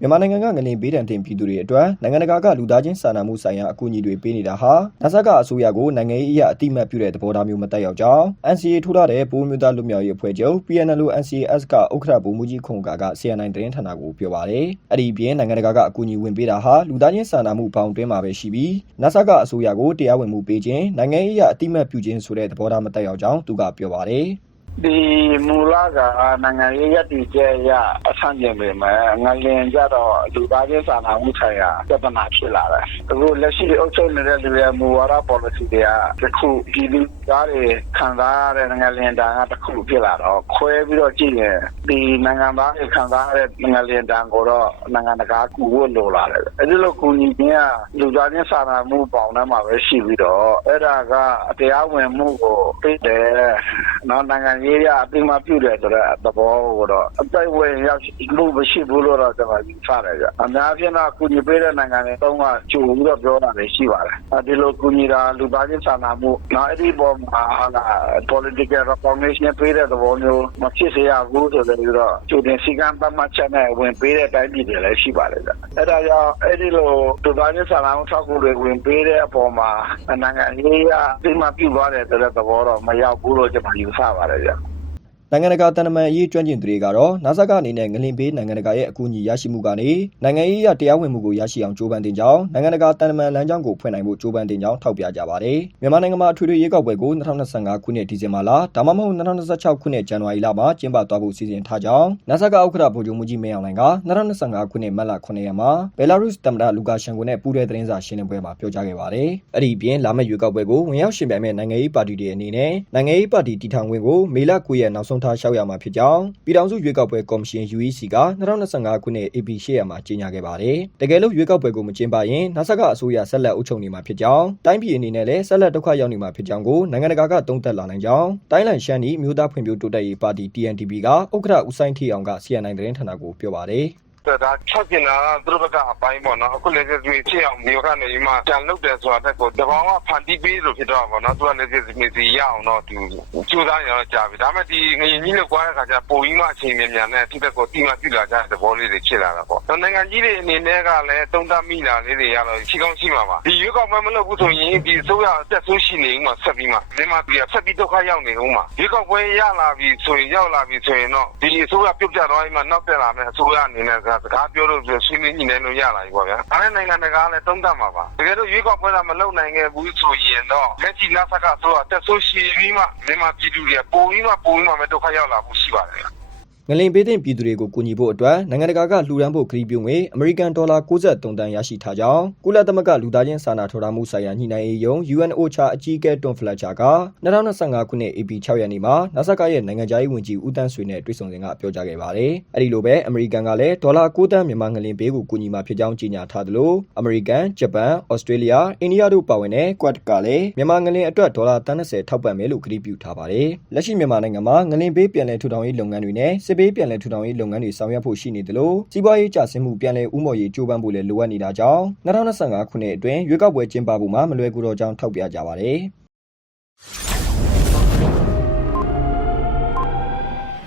မြန်မာနိုင်ငံကငလင်ဘေးဒဏ်တင်ပြည်သူတွေအတွက်နိုင်ငံတကာကလူသားချင်းစာနာမှုဆိုင်ရာအကူအညီတွေပေးနေတာဟာနာဆာကအစိုးရကိုနိုင်ငံရေးအရအတိမတ်ပြုတဲ့သဘောထားမျိုးမတက်ရောက်ကြောင်း NCA ထိုးထားတဲ့ပိုးမျိုးသားလူမျိုးရေးအဖွဲ့ချုပ် PNL NCAS ကဥက္ကဋ္ဌဗိုလ်မှူးကြီးခွန်ကာက CNN သတင်းဌာနကိုပြောပါတယ်။အဲ့ဒီအပြင်နိုင်ငံတကာကအကူအညီဝင်ပေးတာဟာလူသားချင်းစာနာမှုဘောင်တွင်းမှာပဲရှိပြီးနာဆာကအစိုးရကိုတရားဝင်မှုပေးခြင်းနိုင်ငံရေးအရအတိမတ်ပြုခြင်းဆိုတဲ့သဘောထားမတက်ရောက်ကြောင်းသူကပြောပါတယ်။ ဒီမူလက နိုင်ငံရေးရည်တည်ချက်အရအဆန့်ကျင်ပေမဲ့ငလင်ကြတော့ လူသားချင်းစာနာမှုဆိုင်ရာ ပြဿနာ ဖြစ်လာတယ်။အခုလက်ရှိ အုပ်ချုပ်နေတဲ့လူရဲ့ မူဝါဒ policy တွေကတစ်ခု ပြည်သူသားတွေ ခံစားရတဲ့ ငလင်တန်ကတစ်ခုဖြစ်လာတော့ ခွဲပြီးတော့ကြည့်ရင် ဒီနိုင်ငံသားတွေ ခံစားရတဲ့ ငလင်တန်ကိုတော့ နိုင်ငံတကာ ကူဖို့လိုလာတယ်။အဲဒီလို ကူညီခြင်းက လူသားချင်းစာနာမှုပေါင်းထဲမှာပဲ ရှိပြီးတော့ အဲ့ဒါက တရားဝင်မှုကို ပေးတယ်။နော်နိုင်ငံရေးရအပြမပြုတယ်ဆိုတော့သဘောကိုတော့အပိုက်ဝင်ရောက်မှု မရှိဘူးလို့တော့ ကျွန်တော်ယူဆတယ်ကြ။အများဖြင့်တော့ ကူညီပေးတဲ့ နိုင်ငံတွေတုံးက ကြိုပြီးတော့ ပြောတာလည်းရှိပါတယ်။အဲဒီလိုကူညီတာ လူသားချင်းစာနာမှုနော်အဲ့ဒီပေါ်မှာဟာလာ political reformation ပေးတဲ့သဘောမျိုး မဖြစ်စေရဘူးဆိုတဲ့ပြီးတော့ ကြိုတင်စည်းကမ်း သတ်မှတ်ချက်နဲ့ ဝင်ပေးတဲ့ တိုင်းပြည်တွေလည်း ရှိပါတယ်ကြ။ အဲ့ဒါကြောင့် အဲ့ဒီလို လူသားချင်းစာနာမှုထောက်ကူတွေ ဝင်ပေးတဲ့အပေါ်မှာ နိုင်ငံရေးရအပြမပြုသွားတယ်ဆိုတဲ့ သဘောတော့ မရောက်ဘူးလို့ ကျွန်တော် ယူဆပါတယ်ကြ။ နိုင်ငံတကာတန်တမန်အရေးကျွမ်းကျင်သူတွေကတော့နာဆာကအနေနဲ့ငလင်ဘေးနိုင်ငံတကာရဲ့အကူအညီရရှိမှုကနေ နိုင်ငံရေးအရတရားဝင်မှုကိုရရှိအောင်ကြိုးပမ်းတင်ကြောင်းနိုင်ငံတကာတန်တမန်လမ်းကြောင်းကိုဖွင့်နိုင်ဖို့ကြိုးပမ်းတင်ကြောင်းထောက်ပြကြပါတယ်။မြန်မာနိုင်ငံမှာအထွေထွေရွေးကောက်ပွဲကို2025ခုနှစ်ဒီဇင်ဘာလဒါမှမဟုတ်2026ခုနှစ်ဇန်နဝါရီလမှာကျင်းပသွားဖို့စီစဉ်ထားကြောင်းနာဆာကဥက္ကဋ္ဌဗိုလ်ချုပ်မှုကြီးမင်းအောင်လှိုင်က2025ခုနှစ်မတ်လ9ရက်မှာဘယ်လာရုစ်သမ္မတလူကာရှန်ကိုနဲ့ပူးတဲ့သတင်းစာရှင်းလင်းပွဲမှာပြောကြားခဲ့ပါတယ်။အဲ့ဒီအပြင်လာမယ့်ရွေးကောက်ပွဲကိုဝင်ရောက်ရှင်ပြိုင်မဲ့နိုင်ငံရေးပါတီတွေအနေနဲ့နိုင်ငံရေးပါတီတည်ထောင်ခွင့်ကိုမေလ9ရက်နောက်ဆုံးထားရှောက်ရမှာဖြစ်ကြောင်းပြည်ထောင်စုရွေးကောက်ပွဲကော်မရှင် UEC က2025ခုနှစ် AP 8ရက်မှာကြေညာခဲ့ပါတယ်။တကယ်လို့ရွေးကောက်ပွဲကိုမကျင်းပရင်နာဆာကအစိုးရဆက်လက်အုပ်ချုပ်နေမှာဖြစ်ကြောင်းတိုင်းပြည်အနေနဲ့လည်းဆက်လက်ဒုက္ခရောက်နေမှာဖြစ်ကြောင်းကိုနိုင်ငံတကာကသုံးသပ်လာနိုင်ကြောင်းတိုင်းလန်ရှမ်းနီမြို့သားဖွံ့ဖြိုးတိုးတက်ရေးပါတီ TNTP ကဥက္ကဋ္ဌဦးဆိုင်ထီအောင်က CNN သတင်းဌာနကိုပြောပါတယ်။ ဒါချက်ကျင်တာသူတို့ဘက်ကအပိုင်းပေါ့နော်အခုလည်းဒီဖြစ်အောင်ဒီကနေမှပြန်လုပ်တယ်ဆိုတာတက်ကိုတဘောင်ကဖန်တီးပေးလို့ဖြစ်တော့ပါတော့သူကလည်းဒီမစီရအောင်တော့သူကြိုးစားရတော့ကြာပြီဒါပေမဲ့ဒီငရင်ကြီးလောက်ကွာတဲ့ခါကျပုံကြီးမှအချိန်မြန်မြန်နဲ့ဒီဘက်ကိုတိမှပြလာကြတဲ့သဘောလေးတွေဖြစ်လာတာပေါ့နိုင်ငံကြီးတွေအနေနဲ့ကလည်းတုံးတမိလာလေးတွေရတော့ရှိကောင်းရှိမှာပါဒီရွေးကောက်ပွဲမလုပ်ဘူးဆိုရင်ဒီအစိုးရတက်ဆိုးရှိနေဦးမှာဆက်ပြီးမှမြန်မာပြည်ကဆက်ပြီးဒုက္ခရောက်နေဦးမှာရွေးကောက်ပွဲရလာပြီဆိုရင်ရောက်လာပြီဆိုရင်တော့ဒီအစိုးရပြုတ်ပြသွားပြီးမှနောက်တက်လာမယ့်အစိုးရအနေနဲ့ကစကားပြောလို့ ဆွေးနွေးညှိနှိုင်းလို့ ရလာပြီပေါ့ဗျာ။ဒါနဲ့ နိုင်ငံတကာကလည်းတုံးတတ်မှာပါ။တကယ်လို့ ရွေးကောက်ပွဲကမလုပ်နိုင်ခဲ့ဘူးဆိုရင်တော့ လက်ရှိနာဆက်ကဆိုတော့တက်ဆိုးရှိပြီးမှ မြန်မာပြည်သူတွေကပုံပြီးမှပုံပြီးမှပဲ ဒုက္ခရောက်လာမှုရှိပါတယ်။ ငလင်ပေးတဲ့ပြည်သူတွေကိုကူညီဖို့အတွက်နိုင်ငံတကာကလှူဒန်းဖို့ကတိပြုငွေအမေရိကန်ဒေါ်လာ63တန်ရရှိထားကြောင်းကုလသမဂ္ဂလူသားချင်းစာနာထောက်ထားမှုဆိုင်ရာညှိနှိုင်းရေးယုံ UNOCHA အကြီးအကဲတွန်ဖလက်ချာက2025ခုနှစ် AP 6ရက်နေ့မှာနာဆာကရဲ့နိုင်ငံခြားရေးဝန်ကြီးဦးတန်းဆွေနဲ့တွေ့ဆုံစဉ်ကပြောကြားခဲ့ပါတယ်။အဲဒီလိုပဲအမေရိကန်ကလည်းဒေါ်လာ9တန်းမြန်မာငလင်ပေးကိုကူညီမှာဖြစ်ကြောင်းကြေညာထားသလိုအမေရိကန်၊ဂျပန်၊ဩစတြေးလျ၊အိန္ဒိယတို့ပါဝင်တဲ့ Quad ကလည်းမြန်မာငလင်အတွက်ဒေါ်လာ30ထောက်ပံ့မယ်လို့ကတိပြုထားပါတယ်။လက်ရှိမြန်မာနိုင်ငံမှာငလင်ပေးပြန်လည်ထူထောင်ရေးလုပ်ငန်းတွေနဲ့စစ်ပေးပြန်လည်ထူထောင်ရေးလုပ်ငန်းတွေဆောင်ရွက်ဖို့ရှိနေတယ်လို့စီးပွားရေးကျဆင်းမှုပြန်လည်ဥမော်ရေးကြိုးပမ်းဖို့လည်းလိုအပ်နေတာကြောင့်2025ခုနှစ်အတွင်းရွေးကောက်ပွဲကျင်းပဖို့မှာမလွယ်ကူတော့ကြောင်းထောက်ပြကြပါတယ်။